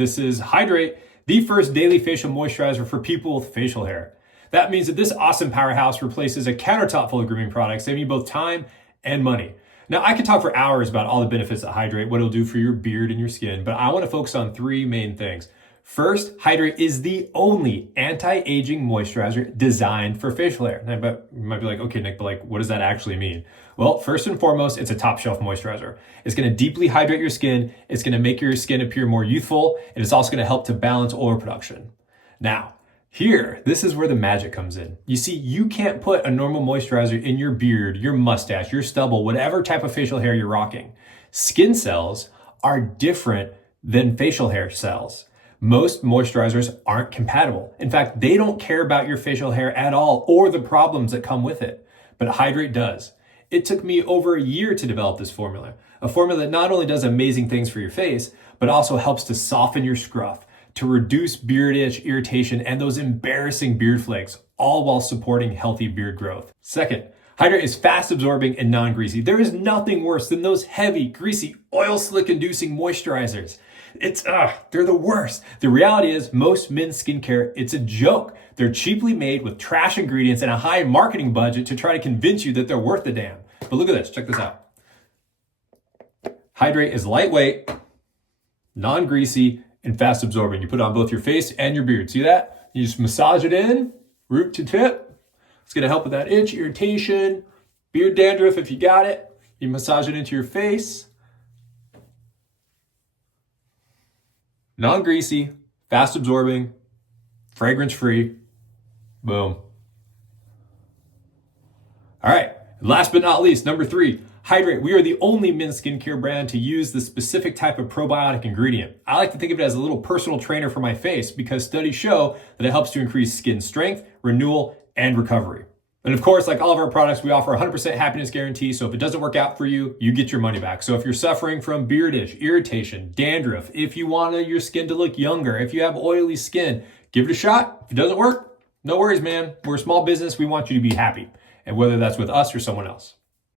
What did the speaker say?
This is Hydrate, the first daily facial moisturizer for people with facial hair. That means that this awesome powerhouse replaces a countertop full of grooming products, saving you both time and money. Now, I could talk for hours about all the benefits of Hydrate, what it'll do for your beard and your skin, but I want to focus on three main things. First, Hydrate is the only anti-aging moisturizer designed for facial hair. And I bet you might be like, okay, Nick, but what does that actually mean? Well, first and foremost, it's a top shelf moisturizer. It's going to deeply hydrate your skin. It's going to make your skin appear more youthful. And it's also going to help to balance oil production. Now, this is where the magic comes in. You see, you can't put a normal moisturizer in your beard, your mustache, your stubble, whatever type of facial hair you're rocking. Skin cells are different than facial hair cells. Most moisturizers aren't compatible. In fact, they don't care about your facial hair at all or the problems that come with it. But Hydrate does. It took me over a year to develop this formula. A formula that not only does amazing things for your face, but also helps to soften your scruff, to reduce beard itch, irritation, and those embarrassing beard flakes, all while supporting healthy beard growth. Second, Hydrate is fast absorbing and non-greasy. There is nothing worse than those heavy, greasy, oil slick inducing moisturizers. They're the worst. The reality is most men's skincare, it's a joke. They're cheaply made with trash ingredients and a high marketing budget to try to convince you that they're worth the damn. But look at this, check this out. Hydrate is lightweight, non-greasy, and fast absorbing. You put it on both your face and your beard. See that? You just massage it in, root to tip. It's gonna help with that itch, irritation, beard dandruff if you got it. You massage it into your face. Non-greasy, fast absorbing, fragrance free. Boom. All right, last but not least, number 3, Hydrate. We are the only men's skincare brand to use the specific type of probiotic ingredient. I like to think of it as a little personal trainer for my face because studies show that it helps to increase skin strength, renewal, and recovery. And of course, like all of our products, we offer a 100% happiness guarantee. So if it doesn't work out for you, you get your money back. So if you're suffering from beard itch, irritation, dandruff, if you want your skin to look younger, if you have oily skin, give it a shot. If it doesn't work, no worries, man. We're a small business. We want you to be happy. And whether that's with us or someone else.